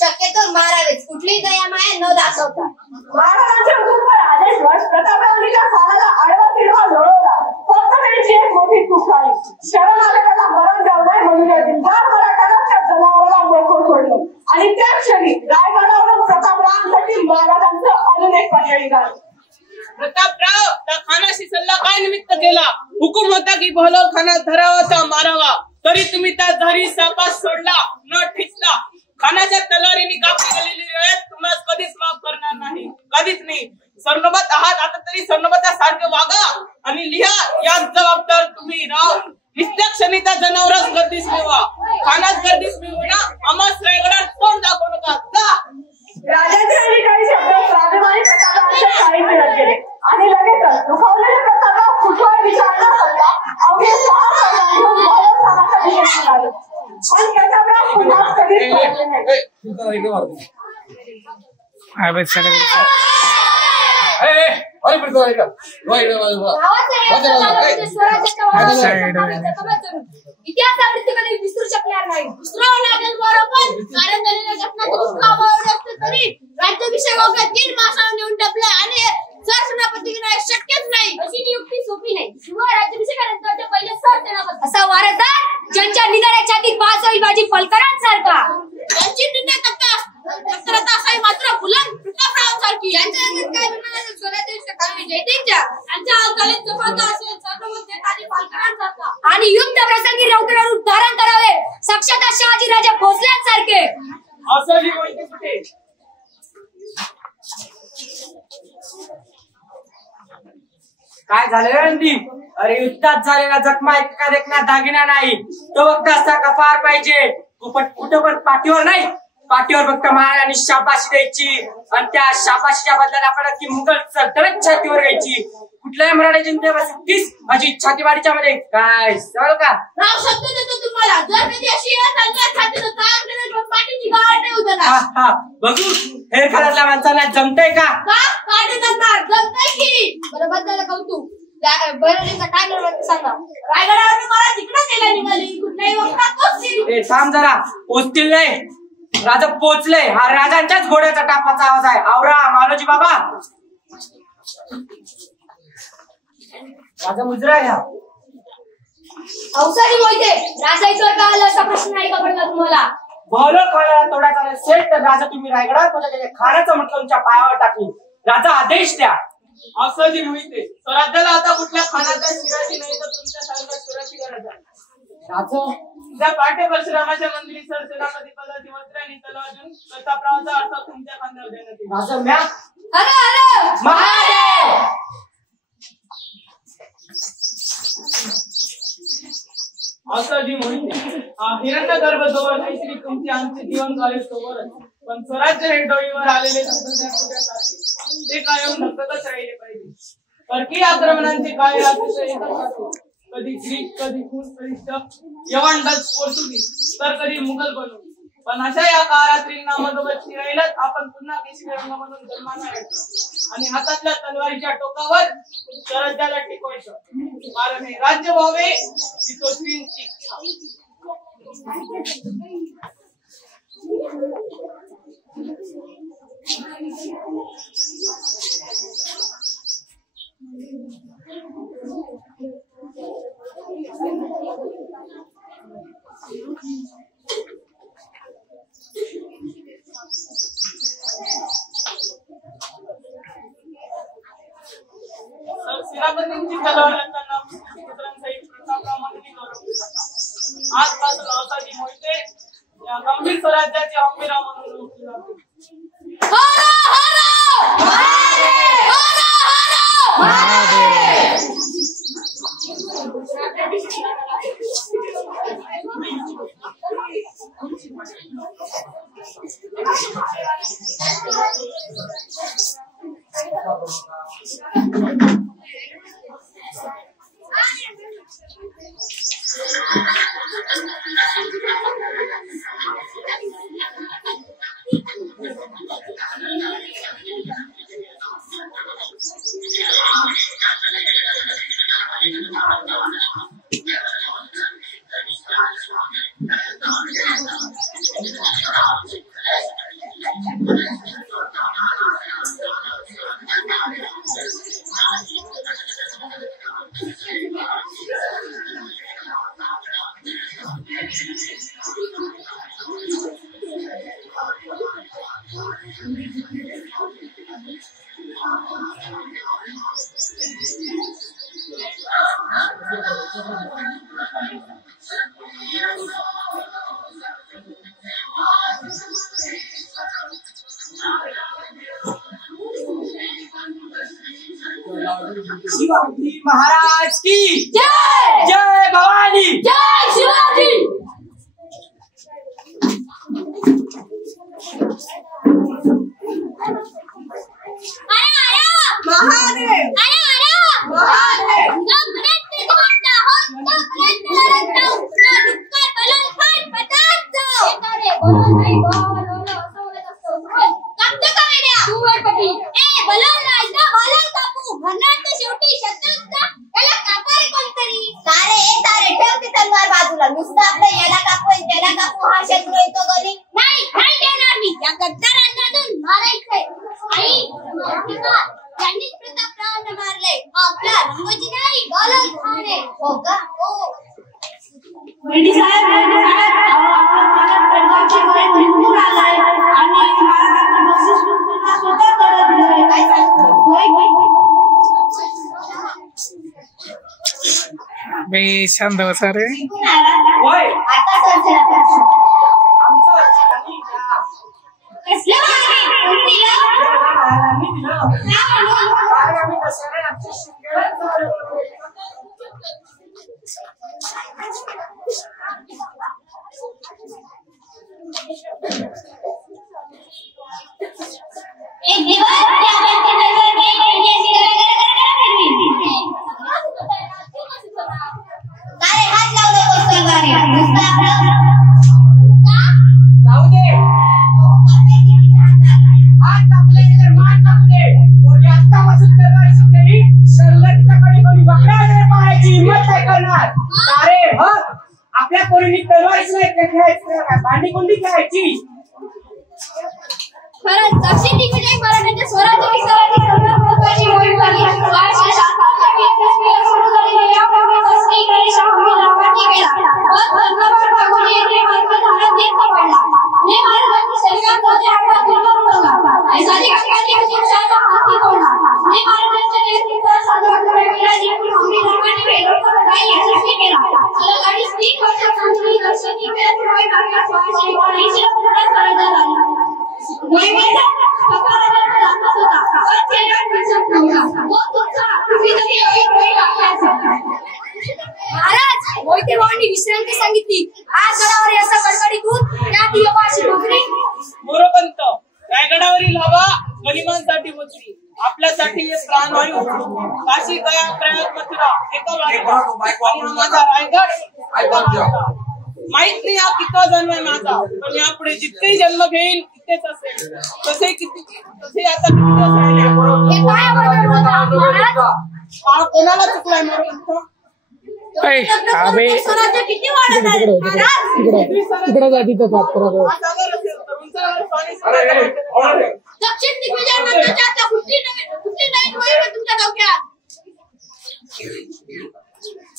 शक्यतो मारावेच, कुठली दया माया न दाखवता. महाराजांच्या हुकूमवर आदेशवर प्रतापरावांच्या साराला आडवा तिडवा लोळवला. फक्त त्यांची एक मोठी चूक झाली. शरण आलेल्याला मरण जाऊ नये म्हणून या दिलदार मराठाला त्या जनावराला मोकळं सोडलं आणि त्या क्षणी रायगडावरून प्रतापरावांसाठी महाराजांचं अजून एक पर्याय निघालं. प्रतापराव त्या खानाशी सल्ला काय निमित्त केला? हुकूम होता की बहलोल खाना धरावाचा मारावा, तरी तुम्ही त्या धरी सापास सोडला न ठिचला. खानाच्या तलवारीने कापली गेलेली वेळ तुम्हाला कधीच माफ करणार नाही, कधीच नाही. सर्वमत आहात, आता तरी सर्वमतासारखे वागा आणि लिहा. याच जबाबदार तुम्ही राव. नित्य क्षणी त्या जनावरास गर्दीस मिळवा, खानास गर्दीस मिळवा. आम्हास रायगडात तोंड दाखवू नका. राजाचे आणि काही शब्द स्वाभिमानी प्रतापरावांच्या काळी मिळत गेले आणि लगेचच दुखावलेले प्रतापराव कुठलाही विचार न करता अवघे 6 सैन्य घेऊन बहलोल खानाच्या दिशेने निघाले. पण प्रतापराव पुन्हा कधीच पळले नाही. इतिहासावरती कधी विसरू शकणार नाही. विसरावं लागेल बरोबर, कारण झालेल्या घटना तरी राज्याभिषेक अवघ्या 3 मासावर नेऊन टपला आणि सरसेनापती शक्यच नाही. अशी नियुक्ती सोपी नाही. शिवाय राज्याभिषेकानंतरच्या पहिले सरसेनापती असा वारसदार ज्यांच्या निधड्या छातीत बाजी फलकरांसारखा, त्यांची निर्णय तत्परता असावी मात्र बुलंद प्रतापरावांसारखी. यांच्या काय म्हणणार असेल स्वराज्याभिषेक काळी जयतींच्या, यांच्या हालचालीत चपळता असेल सर्वमत आणि फलकरांसारखा. आणि युद्ध प्रसंगी रौद्र रूप धारण करावे साक्षात शिवाजी राजा भोसल्यांसारखे. असं जी माहिती कुठे काय झालं रणदीप? अरे युद्धात झालेला जखमा एका देखना दागिना नाही, तो फक्त असा कपार पाहिजे. कुठं पण पाठीवर नाही, पाठीवर फक्त महाराजांनी शाबाशी द्यायची आणि त्या शाबाशीच्या बदल्यात आपल्याला ती मुघल सल्तनत छातीवर घ्यायची. कुठल्याही मराठा जनतेवर सुट्टीच माझी छातीवाडीच्या मध्ये काय सर का नाव शब्द देतो तुम्हाला. जर कधी अशी छातीचं ताण पाठीची गाठ नाही उतरणार. बघू हेर खाण्यातल्या माणसांना जमतंय का? जमतंय की. बरोबर झालं कौतुक. बहिणीचा काय करणार सांगा. रायगडावर मला तिकडे गेला निघाली, कुठल्याही वक्ता थांब जरा, पोचतील नाही. राजा पोचले. हा राजांच्याच घोड्याचा टापाचा आवाज आहे. आवरा मालोजी बाबा. राजा मुजरा घ्या. अवसरी मोहिते, राजा इथवर का आला असा प्रश्न नाही का पडला तुम्हाला? बहलोल खानाला तोडायचा नसेल तर राजा तुम्ही रायगडावर पोहोचा. खानाचं म्हटलं तुमच्या पायावर टाकून. राजा आदेश द्या. असं जी माहिती स्वराज्याला आता कुठल्या खानाच्या शिराची नाही तर तुमच्या सारख्या शिराची गरज आहे. राजा त्या पाठे परशुरामाच्या मंदिरी सरसेनापती पदाची वस्त्र आणि तलवार प्रतापरावाचा अर्थ तुमच्या खांद्यावर देण्यात येईल. राजा म्या महादेव असं जी माहिती हिरण्यगर्भ जवळ काहीतरी तुमची आमचे जीवन काळे सोबत, पण स्वराज्य हे डोळीवर आलेले ते कायम धकतच राहिले पाहिजे. परकीय आक्रमणांचे काय राहते एकच असतो, कधी ग्रीक, कधी खून, कधी यवन, डच, पोर्तुगीज, तर कधी मुघल बनू. पण अशा या काळात्रींना मधोमध शिरायलाच आपण पुन्हा केशरी रंग म्हणून जन्माला येतो आणि हातातल्या तलवारीच्या टोकावर स्वराज्याला टिकवायचं. कारण हे राज्य व्हावे ही तो श्रींची इच्छा. सेनापतींची तलवार असताना पुत्रांसहित प्रतापरावांनी गौरव केला. आजपासून अवताजी मोहिते या गंभीर स्वराज्याचे हंबीरा म्हणून ओळखले जाते. शिवाजी महाराज की जय जय भवानी जय शिवाजी महादेव महादेव नुसतं आपलं याला कापू त्याला कापू हा शत्रू येतो गली नाही नाही देणार मी या गद्दारांमधून मारायचंय आणि त्यांनी प्रतापरावांना मारले आपला रंगजी नाही गलल खाणे हो का हो वेडी साहेब निघून आलाय आणि महाराजांनी बक्षीस पुन्हा स्वतः करत दिलंय काय सांगतो मी शांत बसा रे. निघून आला होय आता संसार आमचं आणि कसलं मागे कोणी आम्ही दिलं काय आम्ही दसऱ्याला आमच्या शिंगाला एक दिवस त्या व्यक्तीबरोबर मी म्हणजे काय हात लावलं कोसळवाने नुसतं आपलं लावू दे हात टाकले तर मान टाकले पोरगी आत्तापासून तरवारी शिकलेली सरलतीच्याकडे कोणी वक्राने पाहायची हिंमत नाही करणार. अरे ह आपल्या पोरींनी तरवारीच नाही खेळायची भांडी कोणती खेळायची. खरंच दक्षिण दिग्विजय मराठ्यांच्या स्वराज्य विस्ताराची सर्वात महत्त्वाची मोहीम झाली. राजकीय शासनासाठी यशस्वी सुरू झालेल्या या मोहिमेचा श्रीगणेश आम्ही लाभार्थी केला. पण धर्मवीर ठाकूरजी येथे मात्र धारण देत पडला. ने महाराजांनी शरीरात होते हातात दुर्बल उडवला. ऐसाधिकाऱ्यांनी हुकुमशाहीचा हाती तोडला. ने महाराजांच्या नेतृत्वात साधारण वेळेला देखील आम्ही धर्माने वेगळं लढाई यशस्वी केला. सलग 3.5 वर्षांपूर्वी दक्षिण दिग्विजय मोहीम आपल्या 1680 पूर्ण करायला लागली. मोहिमेचा सकारात्मक दाखवत होता. पण चेहरा दिसत नव्हता. तो तुमचा कुठेतरी एक महाराज मोहिते भावांनी विश्रांती सांगितली. आज गडावर असा कडकडीतून त्या दिवशी नोकरी मोरोपंत रायगडावरील हवा गनिमांसाठी होती. आपल्यासाठी हे प्राणवायू काशी गया प्रयाग मथुरा एका बाजूला आणि हा माझा रायगड एका बाजूला. माहित नाही हा कितवा जन्म आहे माझा पण यापुढे जितके जन्म घेईल तिथेच असेल. तसे आता किती दिवस राहिले. हे काय आवडलं महाराज हा कोणाला चुकलाय मोरोपंत. स्वराज्य किती वाढत आहे महाराज. तिकडे जा तिथं दक्षिण दिग्विजय नंतरच्या आता कुठली नवीन मोहीम आहे तुमच्या डोक्यात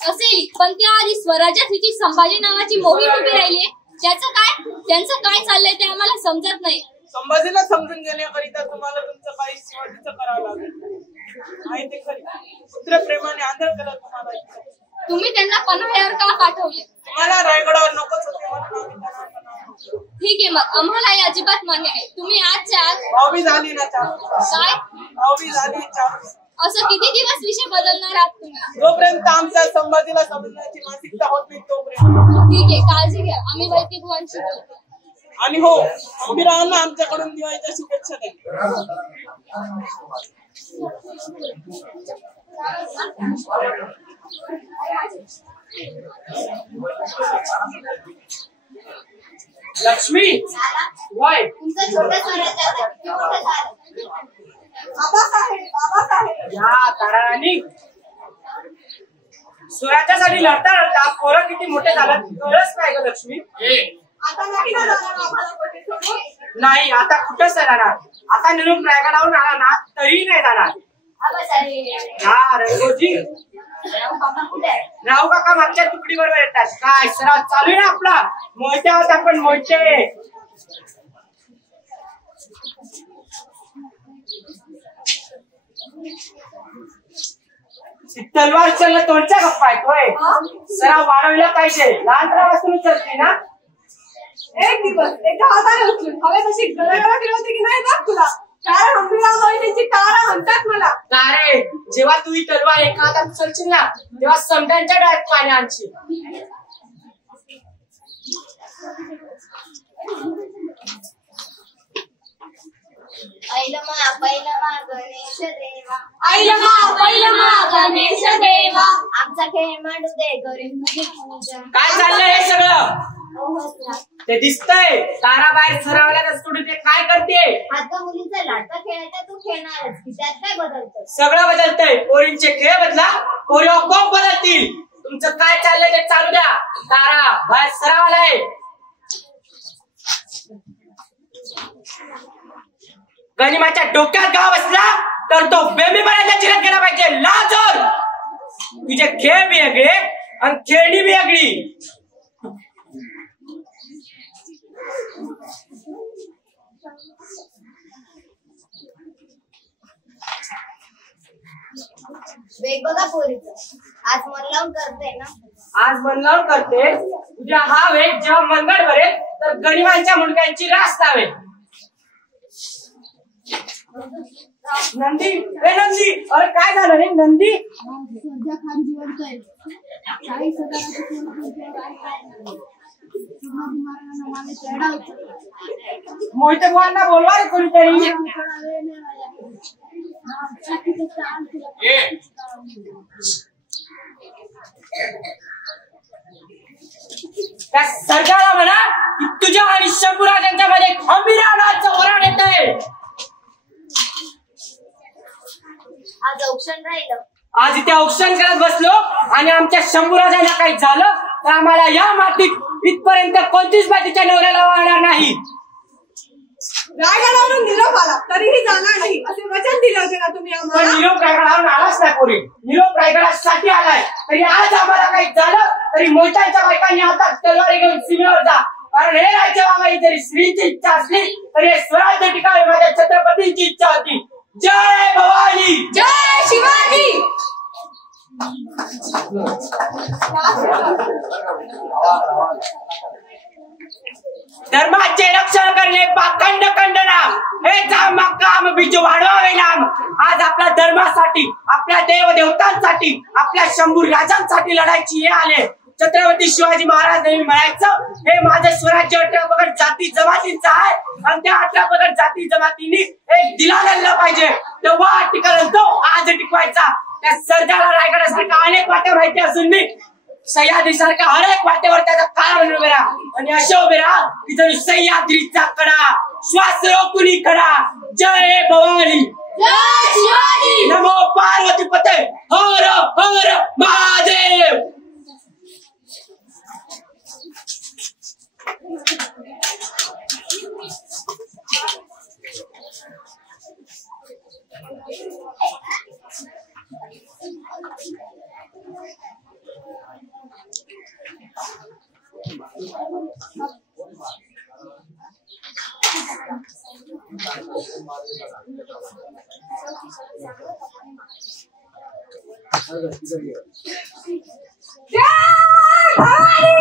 असेल पण त्याआधी स्वराज्यासाठी संभाजी नावाची मोहीम उभी राहिली. त्यांचं काय चाललंय ते आम्हाला समजत नाही. संभाजीला समजून घेण्याकरिता तुम्हाला तुमचं काही शिवाजीचं करावं लागेल. आहे ते खरी पुत्र प्रेमाने आंधळ केलं तुम्हाला. तुम्ही त्यांना पन्हाळ्यावर का पाठवले. तुम्हाला रायगडावर नकोच होते म्हणून आम्ही त्यांना ठीक आहे मग आम्हाला हे अजिबात मान्य आहे. तुम्ही आजच्या आज भावी झाली ना काय भावी झाली असं किती दिवस विषय बदलणार आहात तुम्ही. जोपर्यंत आमच्या संभाजीला समजण्याची मानसिकता होत नाही तोपर्यंत. ठीक आहे काळजी घ्या आम्ही वैदिकवांशी बोलतो. आणि हो अंबिरावांना आमच्याकडून दिवाळीच्या शुभेच्छा द्या. लक्ष्मी झाला वय तुमचं छोटं स्वराज्य आता किती मोठं झालं. बाबासाहेब या ताराराणी स्वराज्यासाठी लढता लढता पोरं किती मोठे झालं कळच नाही ग लक्ष्मी. आता नाही ना जाणार आम्हाला कुठे सोडून. नाही आता कुठंच नाही जाणार. आता निरोप रायगडावरून आला ना तरी नाही जाणार. आबासाहेब हा रंगोजी राहू बाबा कुठे आहे? राहू काका मागच्या तुकडी बरोबर येतात. काय सराव चालू आहे ना आपला. मोहिते आहोत आपण मोहिते. तलवार चाललं तोंडच्या गप्पा येतोय. सराव वाढवला पाहिजे. लहानपणापासून चलते ना. एक दिवस एका हाताने उचलून हवे तशी गडगड फिरवते की नाही बघ तुला. कारण अंबिका मोहिनीची तारा म्हणतात मला. का रे जेव्हा तू ही तलवार एका हातात उचलशील ना तेव्हा समड्यांच्या डोळ्यात पाणी आणशील. ऐलमा गणेश देवा ऐलमा गणेश देवा आमचा खेळ मांडू दे करीन तुझी पूजा. काय चाललंय हे सगळं. हो, ते दिसतंय तारा बाहेर सरावला सोडून ते काय करते. आता मुलीचा लाडका खेळायचा तू खेळणारच की त्यात काय बदलतं. सगळं बदलतंय. पोरींचे खेळ बदला पोरी आपोआप बदलतील. तुमचं काय चाललंय ते चालू द्या. तारा बाहेर सरावालाय. गनिमाच्या डोक्यात गाव बसला तर तो बेंबीपणाच्या चिरात गेला पाहिजे. लाजोर तुझे खेळ वेगळे आणि खेळणी वेगळी. वेग बघा पोरीचं आज मन लावून करते ना. आज मन लावून करते उद्या हा वेग जेव्हा मनगड भरेल तर गनिमांच्या मुंडक्यांची रास लावेल. नंदी ए नंदी अरे काय झालं रे नंदी. सध्या खान जिवंतय 40,000 मोहिते बुवांना बोलवा रे कोणीतरी. त्या सरकारला म्हणा की तुझ्या आणि शंभूराजांच्या मध्ये खंबीरानाचं वरण येतंय. आज औक्षण राहिलं. आज इथे औक्षण करत बसलो आणि आमच्या शंभूराजांना काही झालं तर आम्हाला या मातीत इथपर्यंत कोणतीच बाजूच्या नवऱ्याला वाढणार नाही. रायगडावरून निरोप आला तरीही जाणार नाही असे वचन दिले होते ना तुम्ही पण आम्हाला. निरोप रायगडावरून आलाच नाही पोरी. निरोप रायगडासाठी आलाय तरी आज आम्हाला काही झालं तरी मोठ्यांच्या बायकांनी हातात तलवारी घेऊन सीमेवर जा. कारण हे राज्य मागाई जरी स्त्रीची इच्छा असली तरी हे स्वराज्य टिकावे माझ्या छत्रपतींची इच्छा होती. जय भवानी जय शिवाजी. धर्माचे रक्षण करणे पाखंड खंडना हे काम बीज वाढवावे नाम. आज आपल्या धर्मासाठी आपल्या देवदेवतांसाठी आपल्या शंभू राजांसाठी लढायची हे आले. छत्रपती शिवाजी महाराज नेहमी म्हणायचं हे माझं स्वराज्य 18 पगड जाती जमातींचं आहे आणि त्या 18 पगड जाती जमातींनी एक दिला आणला पाहिजे. तेव्हा टिकल तो आज टिकवायचा. त्या सरदारा रायगडासारखा अनेक वाट्या माहिती असून मी सह्याद्री सारखा हर एक वाटेवर त्याचा काळा म्हणून उभे राहा आणि अशा उभे राहा की जणू सह्याद्रीचा कडा श्वास रोखुनी कडा. जय भवानी जय शिवाजी. नमो पार्वती पते हर हर महादेव. जय भवानी.